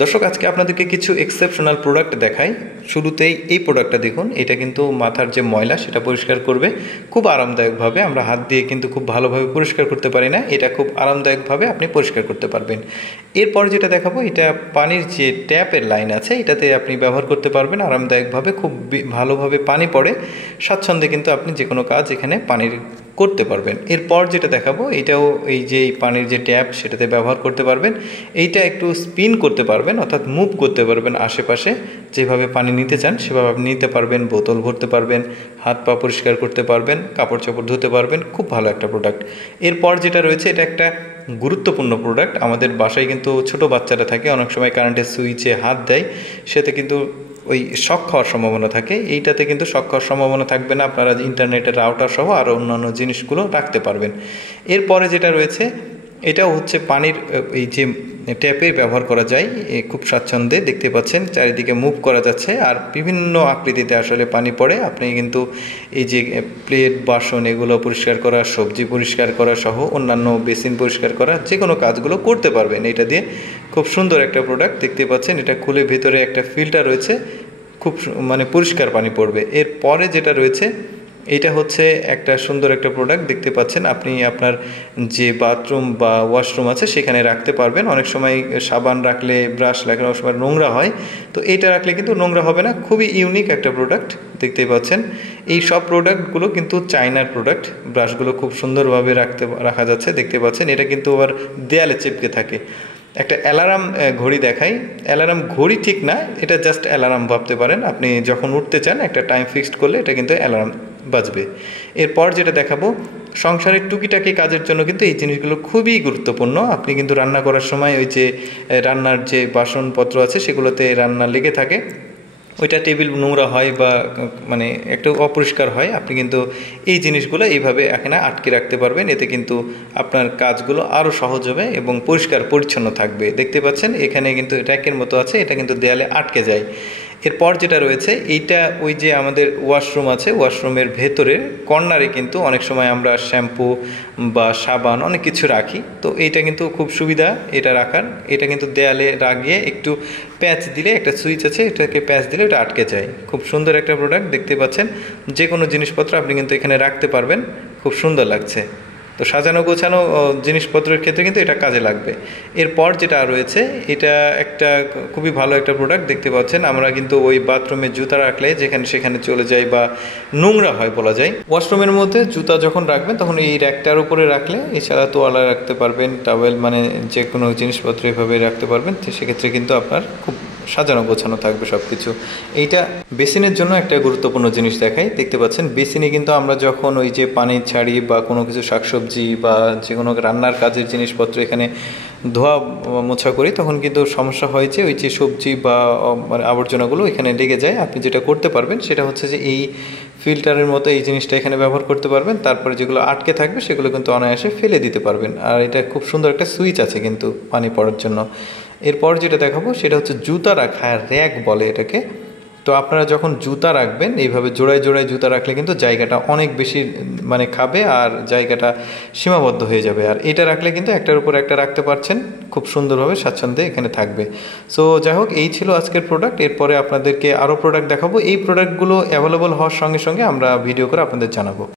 দর্শক আজকে আপনাদেরকে কিছু এক্সেপশনাল প্রোডাক্ট দেখাই। শুরুতেই এই প্রোডাক্টটা দেখুন, এটা কিন্তু মাথার যে ময়লা সেটা পরিষ্কার করবে খুব আরামদায়কভাবে। আমরা হাত দিয়ে কিন্তু খুব ভালোভাবে পরিষ্কার করতে পারি না, এটা খুব আরামদায়কভাবে আপনি পরিষ্কার করতে পারবেন। এরপর যেটা দেখাবো, এটা পানির যে ট্যাপের লাইন আছে এটাতে আপনি ব্যবহার করতে পারবেন আরামদায়কভাবে, খুব ভালোভাবে পানি পড়ে, স্বাচ্ছন্দ্যে কিন্তু আপনি যে কোনো কাজ এখানে পানির করতে পারবেন। এরপর যেটা দেখাবো, এটাও এই যে পানির যে ট্যাপ সেটাতে ব্যবহার করতে পারবেন। এইটা একটু স্পিন করতে পারবেন, অর্থাৎ মুভ করতে পারবেন আশেপাশে, যেভাবে পানি নিতে চান সেভাবে আপনি নিতে পারবেন, বোতল ভরতে পারবেন, হাত পা পরিষ্কার করতে পারবেন, কাপড় চোপড় ধুতে পারবেন। খুব ভালো একটা প্রোডাক্ট। এরপর যেটা রয়েছে, এটা একটা গুরুত্বপূর্ণ প্রোডাক্ট। আমাদের বাসায় কিন্তু ছোট বাচ্চারা থাকে, অনেক সময় কারেন্টের সুইচে হাত দেয়, সেতে কিন্তু ওই শক খাওয়ার সম্ভাবনা থাকে। এইটাতে কিন্তু শক খাওয়ার সম্ভাবনা থাকবে না, আপনারা ইন্টারনেটের রাউটার সহ আরও অন্যান্য জিনিসগুলো রাখতে পারবেন। এরপরে যেটা রয়েছে, এটাও হচ্ছে পানির এই যে ট্যাপে ব্যবহার করা যায় খুব স্বাচ্ছন্দ্যে। দেখতে পাচ্ছেন চারিদিকে মুভ করা যাচ্ছে, আর বিভিন্ন আকৃতিতে আসলে পানি পড়ে। আপনি কিন্তু এই যে প্লেট বাসন এগুলো পরিষ্কার করা, সবজি পরিষ্কার করা সহ অন্যান্য বেসিন পরিষ্কার করা, যে কোনো কাজগুলো করতে পারবেন এটা দিয়ে। খুব সুন্দর একটা প্রোডাক্ট দেখতে পাচ্ছেন। এটা খুলে ভেতরে একটা ফিল্টার রয়েছে, খুব পরিষ্কার পানি পড়বে। এরপরে যেটা রয়েছে, এটা হচ্ছে একটা সুন্দর একটা প্রোডাক্ট দেখতে পাচ্ছেন। আপনি আপনার যে বাথরুম বা ওয়াশরুম আছে সেখানে রাখতে পারবেন। অনেক সময় সাবান রাখলে, ব্রাশ রাখলে অনেক সময় নোংরা হয়, তো এটা রাখলে কিন্তু নোংরা হবে না। খুবই ইউনিক একটা প্রোডাক্ট দেখতে পাচ্ছেন। এই সব প্রোডাক্টগুলো কিন্তু চায়নার প্রোডাক্ট। ব্রাশগুলো খুব সুন্দরভাবে রাখা যাচ্ছে দেখতে পাচ্ছেন। এটা কিন্তু আবার দেয়ালে চেপকে থাকে। একটা অ্যালার্ম ঘড়ি দেখাই। অ্যালার্ম ঘড়ি ঠিক না, এটা জাস্ট অ্যালার্ম ভাবতে পারেন। আপনি যখন উঠতে চান একটা টাইম ফিক্সড করলে এটা কিন্তু অ্যালার্ম বাজবে। এরপর যেটা দেখাবো, সংসারের টুকিটাকি কাজের জন্য কিন্তু এই জিনিসগুলো খুবই গুরুত্বপূর্ণ। আপনি কিন্তু রান্না করার সময় ওই যে রান্নার যে বাসনপত্র আছে সেগুলোতে রান্না লেগে থাকে, ওইটা টেবিল নোংরা হয় বা একটু অপরিষ্কার হয়, আপনি কিন্তু এই জিনিসগুলো এইভাবে এখানে আটকে রাখতে পারবেন। এতে কিন্তু আপনার কাজগুলো আরও সহজ হবে এবং পরিষ্কার পরিচ্ছন্ন থাকবে। দেখতে পাচ্ছেন এখানে কিন্তু র্যাকের মতো আছে, এটা কিন্তু দেয়ালে আটকে যায়। এরপর যেটা রয়েছে, এইটা ওই যে আমাদের ওয়াশরুম আছে, ওয়াশরুমের ভেতরে কর্নারে কিন্তু অনেক সময় আমরা শ্যাম্পু বা সাবান অনেক কিছু রাখি, তো এইটা কিন্তু খুব সুবিধা এটা রাখার। এটা কিন্তু দেয়ালে লাগিয়ে একটু প্যাচ দিলে, একটা সুইচ আছে, এটাকে প্যাচ দিলে এটা আটকে যায়। খুব সুন্দর একটা প্রোডাক্ট দেখতে পাচ্ছেন। যে কোনো জিনিসপত্র আপনি কিন্তু এখানে রাখতে পারবেন, খুব সুন্দর লাগছে। তো সাজানো গোছানো জিনিসপত্রের ক্ষেত্রে কিন্তু এটা কাজে লাগবে। এরপর যেটা রয়েছে, এটা একটা খুবই ভালো একটা প্রোডাক্ট দেখতে পাচ্ছেন। আমরা কিন্তু ওই বাথরুমে জুতা রাখলে যেখানে সেখানে চলে যায় বা নোংরা হয় বলা যায়, ওয়াশরুমের মধ্যে জুতা যখন রাখবেন তখন এই র্যাকটার উপরে রাখলে, এছাড়া তোয়ালা রাখতে পারবেন, টাওয়েল যে কোনো জিনিসপত্র এভাবে রাখতে পারবেন। তো সেক্ষেত্রে কিন্তু আপনার খুব সাজানো গোছানো থাকবে সব কিছু। এইটা বেসিনের জন্য একটা গুরুত্বপূর্ণ জিনিস দেখাই। দেখতে পাচ্ছেন বেসিনে কিন্তু আমরা যখন ওই যে পানি ছাড়ি বা কোনো কিছু শাকসবজি বা যে কোনো রান্নার কাজের জিনিসপত্র এখানে ধোয়া মোছা করি, তখন কিন্তু সমস্যা হয় যে ওই যে সবজি বা আবর্জনাগুলো এখানে লেগে যায়। আপনি যেটা করতে পারবেন সেটা হচ্ছে যে এই ফিল্টারের মতো এই জিনিসটা এখানে ব্যবহার করতে পারবেন। তারপরে যেগুলো আটকে থাকবে সেগুলো কিন্তু অনায়াসে ফেলে দিতে পারবেন। আর এটা খুব সুন্দর একটা সুইচ আছে কিন্তু পানি পড়ার জন্য। এরপর যেটা দেখাবো সেটা হচ্ছে জুতা রাখা র্যাক বলে এটাকে। তো আপনারা যখন জুতা রাখবেন এইভাবে জোড়ায় জোড়ায় জুতা রাখলে কিন্তু জায়গাটা অনেক বেশি খাবে, আর জায়গাটা সীমাবদ্ধ হয়ে যাবে। আর এটা রাখলে কিন্তু একটার উপর একটা রাখতে পারছেন, খুব সুন্দরভাবে স্বাচ্ছন্দ্যে এখানে থাকবে। সো যাই হোক, এই ছিল আজকের প্রোডাক্ট। এরপরে আপনাদেরকে আরও প্রোডাক্ট দেখাবো। এই প্রোডাক্টগুলো অ্যাভেলেবল হওয়ার সঙ্গে সঙ্গে আমরা ভিডিও করে আপনাদের জানাবো।